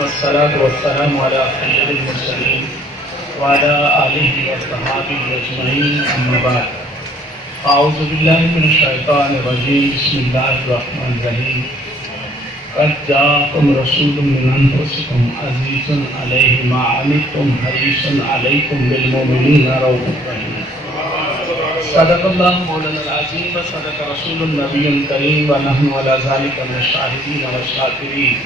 والصلاة والسلام على سيد المرسلين وعلى آله وصحبه أجمعين أما بعد أعوذ بالله من الشيطان الرجيم بسم الله الرحمن الرحيم قد جاءكم رسول من أنفسكم عزيز عليه ما عنتم حريص عليكم بالمؤمنين رؤوف رحيم صدق الله مولانا العظيم وصدق رسول النبي الكريم ونحن على ذلك من الشاهدين والشاكرين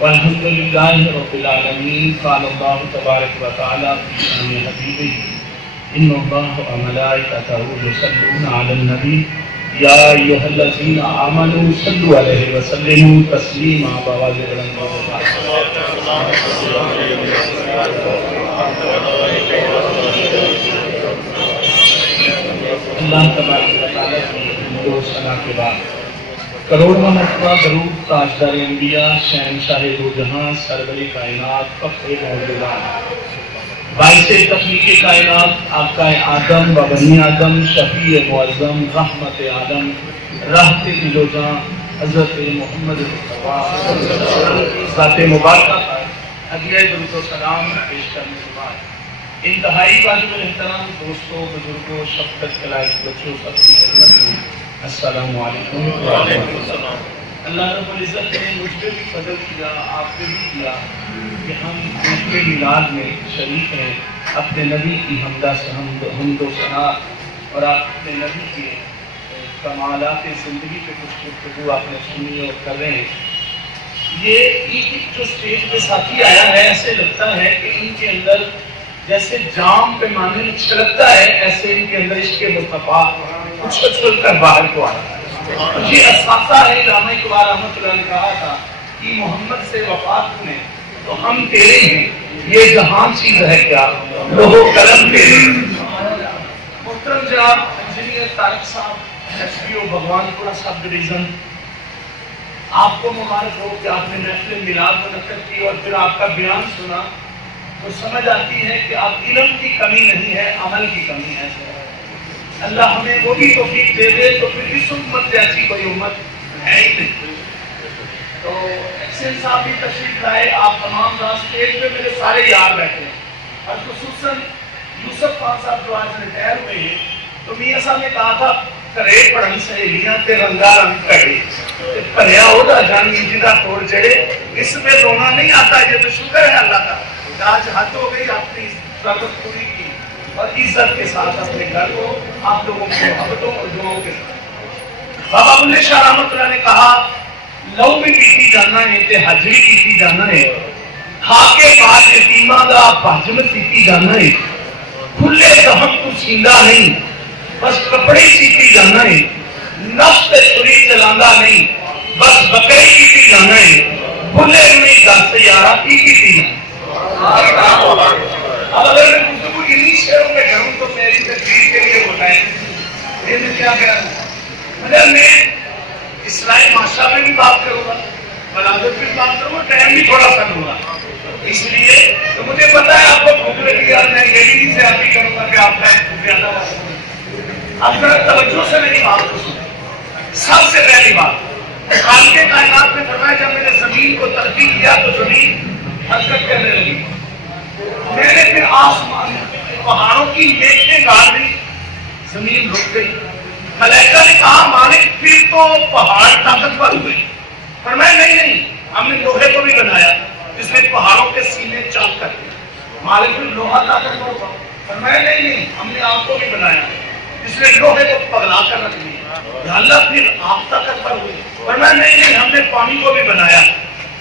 والحمد لله رب العالمين قال الله تبارك وتعالى في شأن حبيبه إن الله وملائكته يصلون على النبي يا أيها الذين آمنوا صلوا عليه وسلموا تسليما بواجب اللہ تبارک و تعالیٰ کی حمد و ثنا کے بعد کروڑواں مرتبہ درود تاجدار انبیاء شہنشاہ دو جہاں سرور کائنات فخر موجودان باعث تخلیق کائنات آقا آدم و بنی آدم شفیع معظم رحمت عالم راحت دل و جاں حضرت محمد مصطفیٰ ذات مبارکہ پر ہدیہ درود و سلام پیش کرنے کے بعد انتہائی واجب الاحترام دوستوں بزرگوں شفقت کے لائق بچوں سب کی خدمت میں السلام علیکم وعلیکم السلام۔ اللہ رب العزت نے مجھ پہ بھی فضل کیا آپ پہ بھی کیا کہ ہم ان کے میلاد میں شریک ہیں اپنے نبی کی حمد و ثنا اور اپنے نبی کے کمالات زندگی پہ کچھ گفتگو آپ نے سنی اور کر رہے ہیں۔ یہ جو اسٹیج پہ ساتھی آیا ہے ایسے لگتا ہے کہ ان کے اندر جیسے جام پہ مانے میں چھلکتا ہے ایسے ان کے اندر عشق مصطفیٰ چھل کر باہر کو آتا ہے۔ یہ اساتذہ ہے علامہ اقبال رحمۃ اللہ نے کہا تھا کہ محمد سے وفات میں تو ہم تیرے ہیں یہ جہاں چیز ہے کیا لوہو قلم تیرے۔ محترم جناب انجینئر طارق صاحب ایس پی او بھگوان پورا سب ڈویژن، آپ کو مبارک ہو کہ آپ نے محفل میلاد منعقد کی اور پھر آپ کا بیان سنا تو سمجھ آتی ہے کہ اب علم کی کمی نہیں ہے عمل کی کمی ہے۔ اللہ ہمیں وہ بھی توفیق دے دے تو پھر اس امت جیسی کوئی امت ہے ہی نہیں۔ تو ایکسن صاحب بھی تشریف لائے، آپ تمام اسٹیج پہ میرے سارے یار بیٹھے ہیں اور خصوصاً یوسف خان صاحب جو آج ریٹائر ہوئے ہیں تو میاں صاحب نے کہا تھا کرے پڑھن سہیلیاں تے رنگا رنگ کڑے پریا ہو دا جانی جدا توڑ جڑے، اس میں رونا نہیں آتا، یہ تو شکر ہے اللہ کا آج حد ہو گئی اپنی ضرورت پوری کی اور عزت کے ساتھ اپنے گھر کو آپ لوگوں کی محبتوں اور دعاؤں کے ساتھ۔ بابا بلے شاہ رحمۃ اللہ نے کہا لو بھی پیتی جانا ہے تے حج بھی پیتی جانا ہے، کھا کے بعد یتیمہ دا بھجم پیتی جانا ہے، کھلے دہم کو سیندا نہیں بس کپڑے سیتی جانا ہے، نفس تے چھری چلاندا نہیں بس بکری پیتی جانا ہے، بھلے روئی دس یارہ کی پیتی جانا ہے۔ اب اگر میں گفتگو انہی شعروں میں کروں تو میری تقریر کے لیے بتائیں میں کیا کہہ مگر میں اصلاح معاشرہ میں بھی بات کروں گا، بلادت بھی بات کروں گا، ٹائم بھی تھوڑا سا لوں گا، اس لیے تو مجھے پتا ہے آپ کو بھوک لگی ہے، میں یہ بھی نہیں زیادتی کروں گا کہ آپ کا زیادہ اب ذرا توجہ سے میری بات کو سنیں۔ سب سے پہلی بات خالق کائنات نے فرمایا جب میں نے زمین کو ترقی کیا تو زمین حرکت کرنے لگی، میں نے پھر آسمان پہاڑوں کی میخیں گاڑ دی، زمین رک گئی۔ ملائکہ نے کہا مالک پھر تو پہاڑ طاقتور ہوئے، فرمایا نہیں ہم نے لوہے کو بھی بنایا جس نے پہاڑوں کے سینے چاک کر دیا۔ مالک پھر لوہا طاقتور ہوا، فرمایا نہیں ہم نے آگ کو بھی بنایا جس نے لوہے کو پگلا کر رکھ دیا۔ اللہ پھر آگ طاقتور ہوئی، فرمایا نہیں ہم نے پانی کو بھی بنایا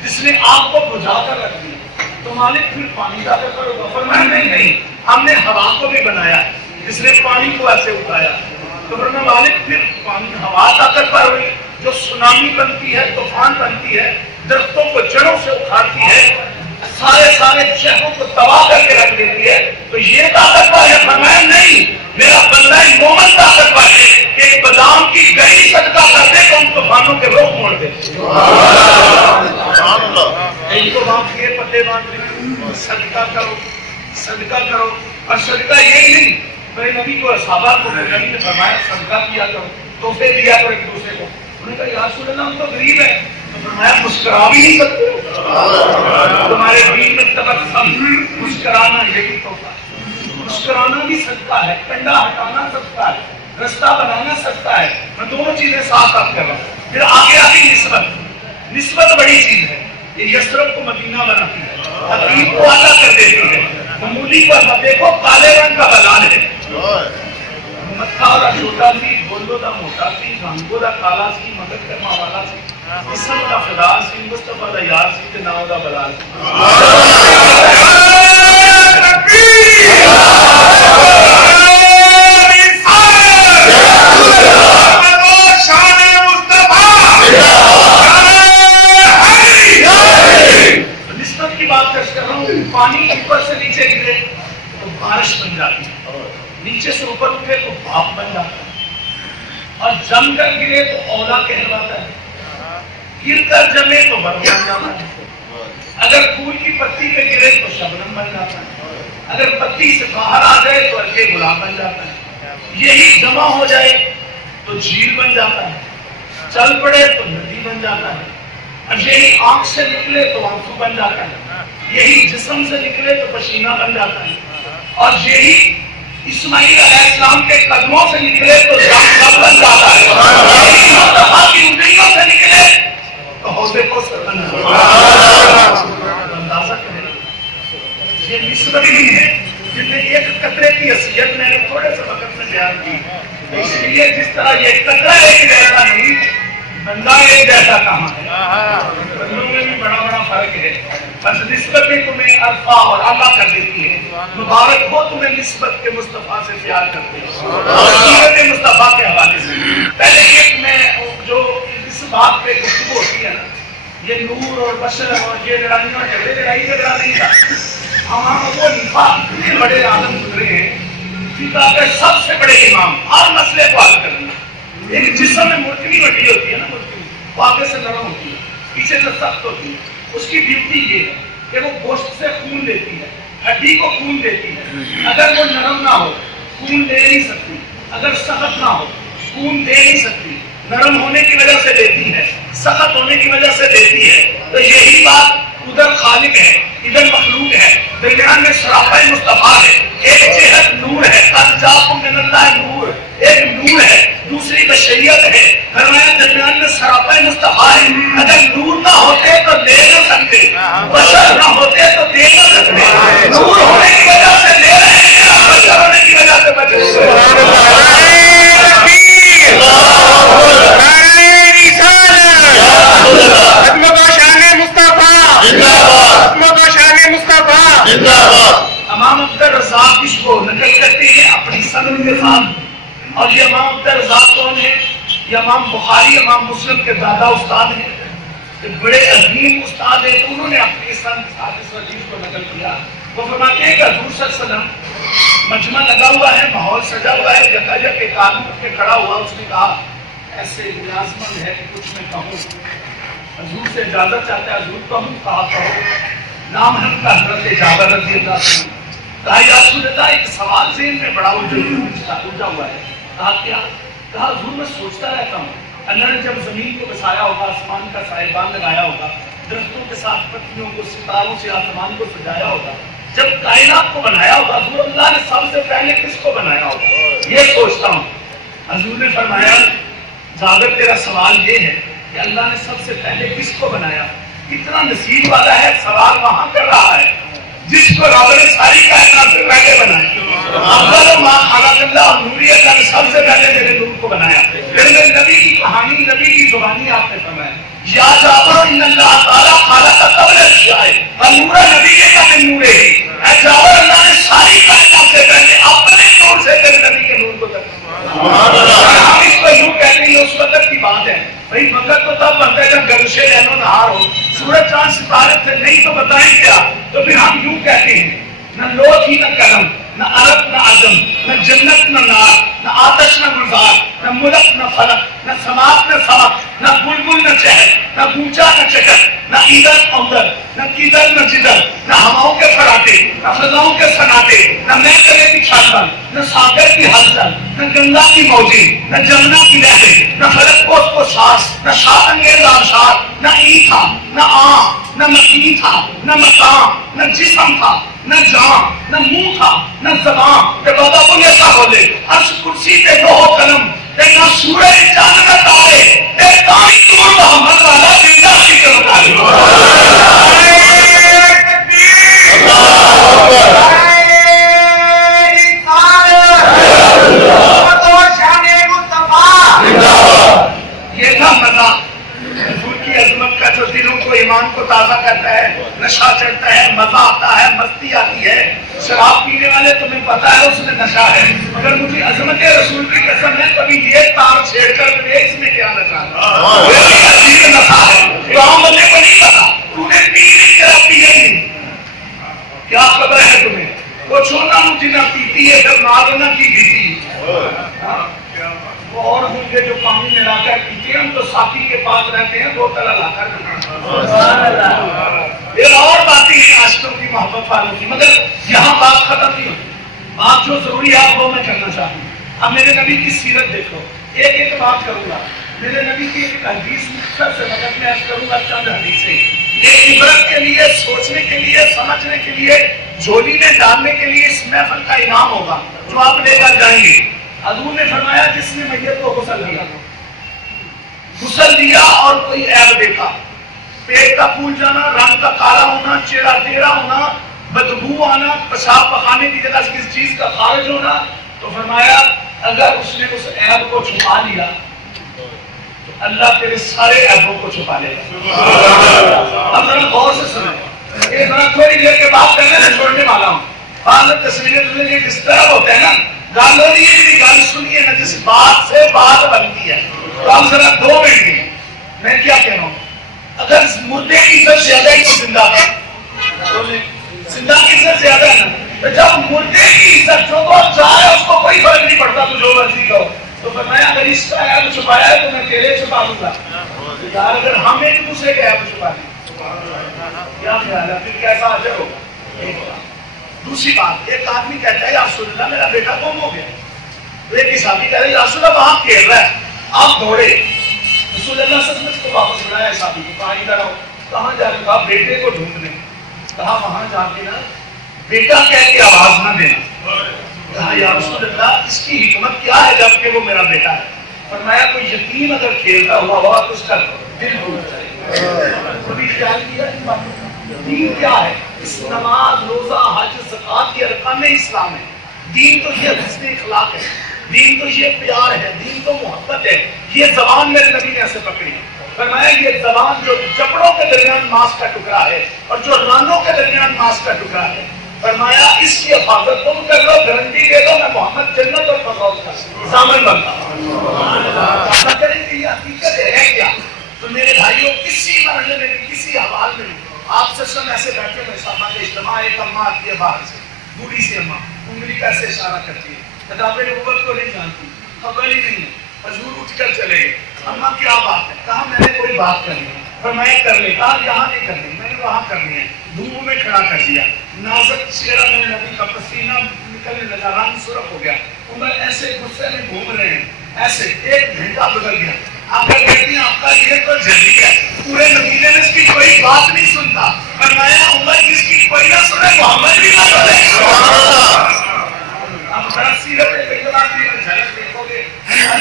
جس نے آگ کو بجھا کر رکھ دیا۔ تو مالک پھر پانی طاقتور ہوگا، فرمایا نہیں ہم نے ہوا کو بھی بنایا جس نے پانی کو ایسے اٹھایا۔ تو فرمایا مالک پھر پانی ہوا طاقتور ہوئی جو سونامی بنتی ہے، طوفان بنتی ہے، درختوں کو جڑوں سے اکھاڑتی ہے، سارے شہروں کو تباہ کر کے رکھ دیتی ہے، تو یہ طاقتور ہے۔ فرمایا نہیں میرا بندہ مومن طاقتور ہے کہ ایک بادام کی گری صدقہ کر دے تو ان طوفانوں کے رخ موڑ دے۔ ان کو باپ یہ پتے باندھ رہے صدقہ کرو اور صدقہ یہی نہیں، میرے نبی کو صحابہ کو نبی نے فرمایا صدقہ کیا کرو، تحفے دیا کرو ایک دوسرے کو۔ انہوں نے کہا یا رسول اللہ ہم تو غریب ہیں، تو فرمایا مسکرا بھی نہیں سکتے، تمہارے دین میں تبسم مسکرانا یہی تحفہ ہے. مسکرانا بھی صدقہ ہے, کنڈا ہٹانا صدقہ ہے, رستہ بنانا صدقہ ہے. میں دونوں چیزیں ساتھ آپ کر رہا ہوں. پھر آگے آگے نسبت بڑی چیز ہے. یہ یثرب کو مدینہ بناتی ہے, حقیق کو اعلیٰ کر دیتی ہے. معمولی پر دیکھو کالے رنگ کا بلال ہے, متھا اور چھوٹا سی, بولو دا موٹا سی, رنگو دا کالا سی, مدد کرنا والا سی, اسم دا خدا سی, مصطفیٰ دا یار سی, تے نام دا بلال سی. نسبت کی بات کر رہا ہوں. پانی اوپر سے نیچے گرے تو بارش بن جاتی ہے, نیچے سے اوپر اٹھے تو بھاپ بن جاتا ہے, اور جم کر گرے تو اولا کہلواتا ہے, گر کر جمے تو برف بن جاتا ہے, اگر پھول کی پتی پہ گرے تو شبنم بن جاتا ہے, اگر پتی سے باہر آ جائے تو ہلکے گلاب بن جاتا ہے, یہی جمع ہو جائے تو جھیل بن جاتا ہے, چل پڑے تو ندی بن جاتا ہے, اور یہی آنکھ سے نکلے تو آنسو بن جاتا ہے, یہی جسم سے نکلے تو پسینہ بن جاتا ہے, اور یہی اسماعیل علیہ السلام کے قدموں سے نکلے تو زمزم بن جاتا ہے, یہی مصطفیٰ کی انگلیوں سے نکلے تو حوض کوثر بن جاتا ہے. اندازہ کریں, یہ نسبت ہی ہے جن نے ایک قطرے کی حیثیت میں نے تھوڑے سے وقت میں بیان کی. اس لیے جس طرح یہ قطرہ ایک جیسا نہیں, بندہ ایک جیسا کہاں ہے, بندوں میں بھی بڑا بڑا فرق ہے. بس نسبت میں تمہیں عرفہ اور اعلیٰ کر دیتی ہے. مبارک ہو تمہیں نسبت کے مصطفیٰ سے پیار کرتے ہیں اور سیرت مصطفیٰ کے حوالے سے. پہلے ایک میں جو اس بات پہ گفتگو ہوتی ہے نا, یہ نور اور بشر اور یہ لڑائیاں جھگڑے, لڑائی جھگڑا نہیں تھا. ہم وہ نفا اتنے بڑے عالم گزرے ہیں جنکا کہ سب سے بڑے امام ہر مسئلے کو حل کرنا. ایک جسم میں مرکبی بٹی ہوتی ہے نا, مرکبی وہ آگے سے نرم ہوتی ہے, پیچھے سے سخت ہوتی ہے. اس کی بیوٹی یہ ہے کہ وہ گوشت سے خون دیتی ہے, ہڈی کو خون دیتی ہے. اگر وہ نرم نہ ہو خون دے نہیں سکتی, اگر سخت نہ ہو خون دے نہیں سکتی. نرم ہونے کی وجہ سے دیتی ہے, سخت ہونے کی وجہ سے دیتی ہے. تو یہی بات ادھر خالق ہے, ادھر مخلوق ہے, درمیان میں سراپا مصطفیٰ ہے. ایک جہت نور ہے, قد جاءکم من اللہ نور, ایک نور ہے, دوسری بشریت ہے. فرمایا درمیان میں سراپا مصطفیٰ ہے. اگر نور نہ ہوتے تو لے نہ سکتے, بشر نہ ہوتے تو دے نہ سکتے. نور ہونے کی وجہ سے لے رہے ہیں, بشر ہونے کی وجہ سے بچ رہے ہیں. امام عبدالرزاق اس کو نقل کرتے ہیں اپنی سند کے ساتھ. اور یہ امام عبدالرزاق کون ہے؟ یہ امام بخاری امام مسلم کے دادا استاد ہیں, بڑے عظیم استاد ہیں. تو انہوں نے اپنی سند حدیث کو نقل کیا. وہ فرماتے ہیں کہ حضور صلی اللہ علیہ وسلم مجمع لگا ہوا ہے, ماحول سجا ہوا ہے, جگہ ایک آدمی اٹھ کے کھڑا ہوا. اس نے کہا ایسے نیازمند ہے کہ کچھ میں کہوں. حضور سے اجازت چاہتا ہے, حضور کہوں. کہا کہو. نام ہے ان کا حضرت جابر رضی اللہ عنہ. کہا یا رسول اللہ ایک سوال ذہن میں بڑا الجھا ہوا ہے. کہا کیا؟ کہا حضور میں سوچتا رہتا ہوں, اللہ نے جب زمین کو بسایا ہوگا, آسمان کا سائبان لگایا ہوگا, درختوں کے ساتھ پتیوں کو, ستاروں سے آسمان کو سجایا ہوگا, جب کائنات کو بنایا ہوگا حضور اللہ نے سب سے پہلے کس کو بنایا ہوگا, یہ سوچتا ہوں. حضور نے فرمایا جابر تیرا سوال یہ ہے کہ اللہ نے سب سے پہلے کس کو بنایا. کتنا نصیب والا ہے, سوال وہاں کر رہا ہے جس کو رب نے ساری کائنات سے پہلے بنایا. افضل ما خلق اللہ, نوری اللہ نے سب سے پہلے میرے نور کو بنایا. پھر میں نبی کی کہانی, نبی کی زبانی آپ نے فرمایا یا جابر ان اللہ تعالی خلق قبل الاشیاء النور نبی کا من نور ہی. اے جابر اللہ نے ساری کائنات سے پہلے اپنے نور سے تیرے نبی کے نور کو سبحان اللہ. ہم اس کو یوں کہتے ہیں اس وقت کی بات ہے بھائی, وقت تو تب بنتا ہے جب گرشے لین و نہار ہو, سورج چاند ستارے تھے نہیں تو بتائیں کیا. تو پھر ہم یوں کہتے ہیں نہ لوح ہی نہ قلم, نہ عرب نہ عجم, نہ جنت نہ نار, نہ آتش نہ گلزار, نہ ملک نہ فلک, نہ سماعت نہ سمک, نہ بلبل نہ چہل, نہ گونچا نہ چکر، نہ ادھر ادھر، نہ کدھر نہ جدھر، نہ ہواؤں کے فراٹے، نہ فضاؤں کے سناٹے، نہ محکمے کی چھاپن، نہ ساگر کی ہلچل، نہ گنگا کی موجیں، نہ جمنا کی لہریں، نہ فلک کو ساس، نہ شاہ انگیز آبشار، نہ ای تھا، نہ آم، نہ مکین تھا، نہ مقام، نہ جسم تھا، نہ جان، نہ منہ تھا، نہ زبان کہ بابا کو ایسا بولے عرش کرسی پہ لوح و قلم، نہ سورج چاند نہ تارے، کائی نور محمد والا زندہ کی کرتا یہ تھا مزہ حضور کی عظمت کا جو دلوں کو ایمان کو تازہ کرتا ہے، نشہ چڑھتا ہے، مزہ آتا ہے، مستی آتی ہے. شراب پینے والے تمہیں پتا ہے اس میں نشہ ہے، مگر مجھے عظمت رسول کی قسم ہے کبھی یہ تار چھیڑ کر مجھے اس میں کیا نشہ ہے، عجیب نشہ ہے. گاؤں والے کو نہیں پتا، تو نے پی نہیں تیرا پیے نہیں، کیا خبر ہے تمہیں؟ وہ چھوٹا مجھے نہ پیتی ہے جب معلوم کی بیتی. وہ اور ہوں گے جو پانی میں لا کر پیتے ہیں، ہم تو ساقی کے پاس رہتے ہیں بوتل لا کر. یہ اور باتیں ہیں عاشقوں کی محبت والوں کی، مگر یہاں بات ختم نہیں ہوتی. بات جو ضروری ہے وہ میں کرنا چاہوں گا. اب میرے نبی کی سیرت دیکھو، ایک ایک بات کروں گا. میرے نبی کی ایک حدیث مختصر سے مدد میں عرض کروں گا، چند حدیثیں ایک عبرت کے لیے، سوچنے کے لیے، سمجھنے کے لیے، جھولی میں ڈالنے کے لیے اس محفل کا انعام ہوگا جو آپ لے کر جائیں گے. حضور نے فرمایا جس نے میت کو غسل دیا اور کوئی عیب دیکھا، پیٹ کا پھول جانا، رنگ کا کالا ہونا، چہرہ ٹیڑھا ہونا، بدبو آنا، پیشاب پخانے کی جگہ کسی چیز کا خارج ہونا، تو فرمایا اگر اس نے اس عیب کو چھپا لیا تو اللہ تیرے سارے عیبوں کو چھپا لے گا. اب ذرا غور سے سنیں، یہ ذرا تھوڑی دیر کے بات کرنے سے چھوڑنے والا ہوں. بعض تصویریں تمہیں جس طرح ہوتے ہیں نا، گالوں نہیں میری گال سنیے نا، جس بات سے بات بنتی ہے. تو ہم ذرا 2 منٹ دیں. میں کیا کہہ رہا ہوں، اگر مردے کی عزت زیادہ ہے تو زندہ ہے، زندہ کی عزت زیادہ ہے نا، تو جب مردے کی عزت جو جائے اس کو کوئی فرق نہیں پڑتا، تو جو مرضی کہو. تو فرمایا اگر اس کا عیب چھپایا ہے تو میں تیرے چھپا دوں گا. یار اگر ہم ایک دوسرے کے عیب چھپا دیں کیا خیال ہے، پھر کیسا اجر ہوگا. دوسری بات، ایک آدمی کہتا ہے یا رسول اللہ میرا بیٹا گم ہو گیا. ایک صحابی کہہ رہے یا رسول اللہ وہاں کھیل رہا ہے، آپ دوڑے. رسول اللہ صلی اللہ علیہ وسلم کو واپس بلایا صحابی کو، کہا ادھر آؤ. کہاں جا رہے؟ کہا بیٹے کو ڈھونڈنے. کہا وہاں جا کے نا بیٹا کہہ کے آواز نہ دینا. کہا یا رسول اللہ اس کی حکمت کیا ہے جبکہ وہ میرا بیٹا ہے؟ فرمایا کوئی یتیم اگر کھیلتا ہوا ہوا تو اس کا دل ٹوٹ جائے. کبھی خیال کیا اس بات؟ دین کیا ہے؟ اس نماز، روزہ، حج، زکات کے ارکان اسلام ہے. دین تو یہ حسن اخلاق ہے، دین تو یہ پیار ہے، دین تو محبت ہے. یہ زبان میرے نبی نے ایسے پکڑی ہے. فرمایا یہ زبان جو جبڑوں کے درمیان ماس کا ٹکڑا ہے اور جو رانوں کے درمیان ماس کا ٹکڑا ہے، فرمایا اس کی حفاظت تم کر لو، گارنٹی دے دو میں محمد جنت اور فردوس کا ضامن بنتا ہوں. کریں کہ یہ حقیقت ہے کیا؟ تو میرے بھائیوں کسی مرحلے میں کسی حوال میں آپ سے سن ایسے بیٹھے ہوئے صحابہ کے اجتماع، ایک اماں آتی ہے باہر سے، بوڑھی سی اماں انگلی کا ایسے اشارہ کرتی ہے، کتاب نبوت کو نہیں جانتی، خبر ہی نہیں ہے. حضور اٹھ کر چلے گئے. اماں کیا بات ہے؟ کہا میں نے کوئی بات کرنی ہے. فرمایا کر لے. کہا یہاں نہیں کرنی، میں نے وہاں کرنی ہے. دھوپ میں کھڑا کر دیا. نازک چہرہ میں نبی کا پسینہ نکلنے لگا، رنگ سرخ ہو گیا. عمر ایسے غصے میں گھوم رہے ہیں، ایسے 1 گھنٹہ گزر گیا. آپ کا کہتی ہیں آپ کا یہ تو جلدی ہے، پورے مدینے میں اس کی کوئی بات نہیں سنتا. فرمایا عمر جس کی کوئی نہ سنے محمد بھی نہ سنے. اب ذرا سیرت طیبہ کی جھلک دیکھو گے.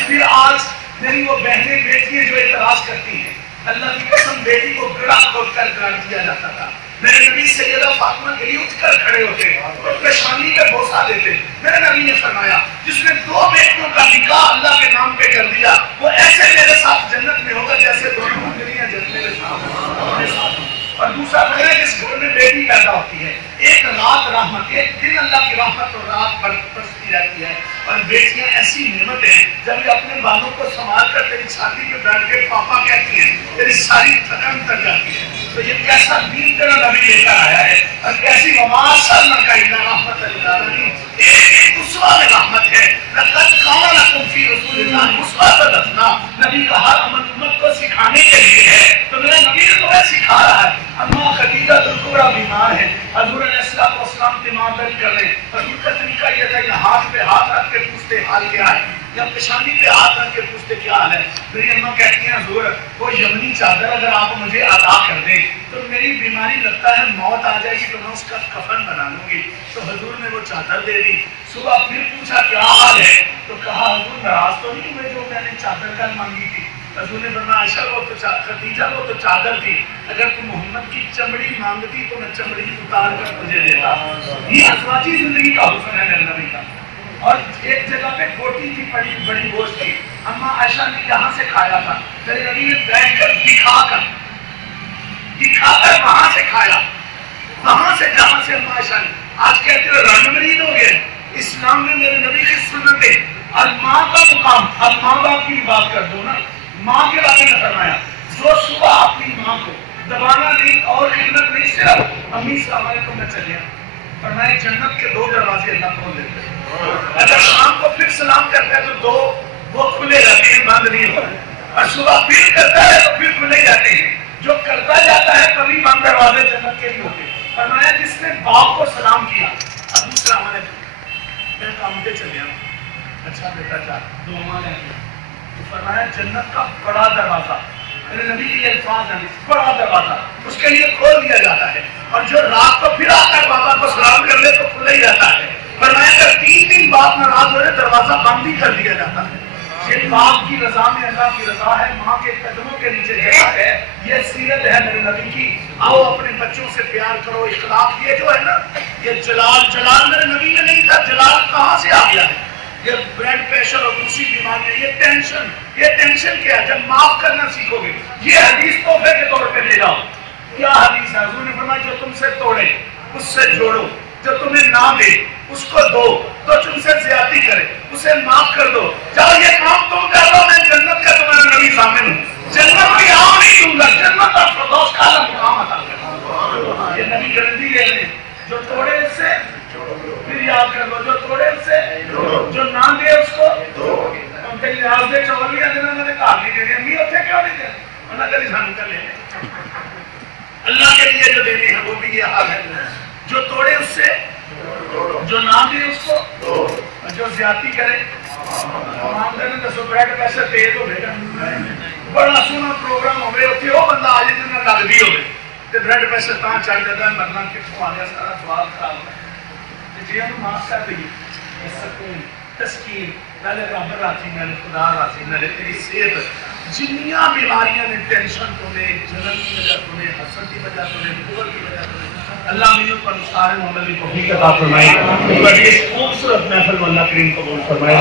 پھر آج میری وہ بہنیں بیٹیاں جو اعتراض کرتی ہیں، اللہ کی قسم بیٹی کو گڑا کھود کر گرانٹ دیا جاتا تھا. میرے نبی سیدہ فاطمہ کے لیے اٹھ کر کھڑے ہوتے اور پیشانی پہ بوسہ دیتے. میرے نبی نے فرمایا جس نے 2 بیٹیوں کا نکاح اللہ کے نام پہ کر دیا وہ ایسے میرے ساتھ جنت میں ہوگا جیسے 2 بکریاں جنت میرے ساتھ. اور دوسرا ہے جس گھر میں بیٹی پیدا ہوتی ہے، ایک رات رحمت، ایک دن اللہ کی رحمت اور رات برستی رہتی ہے. اور بیٹیاں ایسی نعمت ہیں جب یہ اپنے بالوں کو سنبھال کر تیری چھاتی پہ بیٹھ کے پاپا کہتی ہیں تیری ساری تھکن اتر جاتی ہے. تو یہ کیسا دین تیرا نبی لے کر آیا ہے اور کیسی مماثل نہ کا رحمت اللہ. ایک ایک اسوہ میں رحمت ہے. لقد کان لکم فی رسول اللہ اسوۃ حسنہ. نبی کا ہر عمل امت کو سکھانے کے لیے ہے. تو میرا نبی تمہیں سکھا رہا ہے. اما خدیجہ الکبریٰ بیمار ہے, حضور علیہ السلام تیمارداری کر رہے ہیں. حضور کا طریقہ یہ تھا کہ ہاتھ پہ ہاتھ رکھ کے پوچھتے حال کیا ہے, یا پیشانی پہ ہاتھ رکھ کے پوچھتے کیا حال ہے. میری اماں کہتی ہیں حضور وہ یمنی چادر اگر آپ مجھے عطا کر دیں تو میری بیماری لگتا ہے موت آ جائے گی تو میں اس کا کفن بنا لوں گی. تو حضور نے وہ چادر دے دی. صبح پھر پوچھا کیا حال ہے, تو کہا حضور ناراض تو نہیں ہوئے جو میں نے چادر کل مانگی تھی. حضور نے فرمایا عائشہ وہ تو خدیجہ وہ تو چادر تھی, اگر تم محمد کی چمڑی مانگتی تو میں چمڑی اتار کر تجھے دیتا. یہ ازواجی زندگی کا حسن ہے میرے نبی کا. اور ایک جگہ پہ بوٹی تھی, بڑی گوشت تھی, اما عائشہ نے یہاں سے کھایا تھا. میرے نبی نے بیٹھ کر دکھا کر وہاں سے کھایا, وہاں سے جہاں سے اما عائشہ نے. آج کہتے ہو رن مرید ہو گئے. اسلام میں میرے نبی کی سنتیں اور ماں کا مقام. اب ماں باپ کی بات کر دو نا, ماں کے بارے میں فرمایا جو صبح اپنی ماں کو دبانا نہیں اور خدمت نہیں, صرف امی السلام علیکم میں چلے آئے. فرمایا جنت کے 2 دروازے اللہ کھول دیتے ہیں. اگر شام کو پھر سلام کرتا ہے تو 2 وہ کھلے رہتے ہیں, بند نہیں ہوتے. اور صبح پھر کرتا ہے تو پھر کھلے جاتے ہیں. جو کرتا جاتا ہے کبھی بند دروازے جنت کے نہیں ہوتے. فرمایا جس نے باپ کو سلام کیا, اب دوسرا ہمارے میں کام پہ چلے آؤں, اچھا بیٹا چاہ دعا لیں. تو فرمایا جنت کا بڑا دروازہ, میرے نبی کے الفاظ ہیں, بڑا دروازہ اس کے لیے کھول دیا جاتا ہے. اور جو رات کو پھر آ کر بابا کو سلام کر لے تو کھلا ہی جاتا ہے. فرمایا اگر 3 دن باپ ناراض ہو جائے دروازہ بند ہی کر دیا جاتا ہے. یہ باپ کی رضا میں اللہ کی رضا ہے, ماں کے قدموں کے نیچے جگہ ہے. یہ سیرت ہے میرے نبی کی. آؤ اپنے بچوں سے پیار کرو. اخلاق یہ جو ہے نا, یہ جلال میرے نبی میں نہیں تھا. جلال کہاں سے آ گیا ہے؟ یہ بلڈ پریشر اور دوسری بیماریاں, یہ ٹینشن کیا ہے؟ جب معاف کرنا سیکھو گے. یہ حدیث تحفے کے طور پہ لے جاؤ. کیا حدیث ہے؟ حضور نے فرمایا جو تم سے توڑے اس سے جوڑو, جو تمہیں نہ دے اس کو دو, تو تم سے زیادتی کرے اسے معاف کر دو. جاؤ یہ کام تم کر دو, میں جنت کا تمہارا نبی ضامن ہوں. جنت کی آؤ نہیں دوں گا, جنت اور فردوس کا مقام عطا کروں. یہ نبی گارنٹی لے لیں. جو توڑے اس سے پھر یاد کر لو, جو توڑے اس سے جو نہ دے اس کو ہم کہیں لحاظ دے چولیاں دینا میں نے کہا نہیں دے دیا. امی اتنے کیوں نہیں دے, انہوں نے کہا جھان کر لے. اللہ کے لیے جو دینے ہیں وہ بھی یہ حال ہے. جو توڑے اس سے, جو نہ دے اس کو, جو زیادتی کرے. دسو بریڈ پیسے تیز ہو گئے, بڑا سونا پروگرام ہو گئے, اتنے وہ بندہ آ جائے جنہیں لگتی ہو گئے تو بریڈ پیسے تاں چڑھ جاتا ہے. مرنا کتوں آ گیا, سارا سوال خراب ہے. جی ہم معاف کر دیے, سکون تسکین, پہلے رب راضی, میرے خدا راضی, میرے تیری صحت. جنیاں بیماریاں نے, ٹینشن تو نے, جنن کی وجہ تو نے, حسد کی وجہ تو نے, بغض کی وجہ تو نے, اللہ مینوں پر سارے محمد کی توفیق عطا فرمائے. بڑی خوبصورت محفل اللہ کریم قبول فرمائے.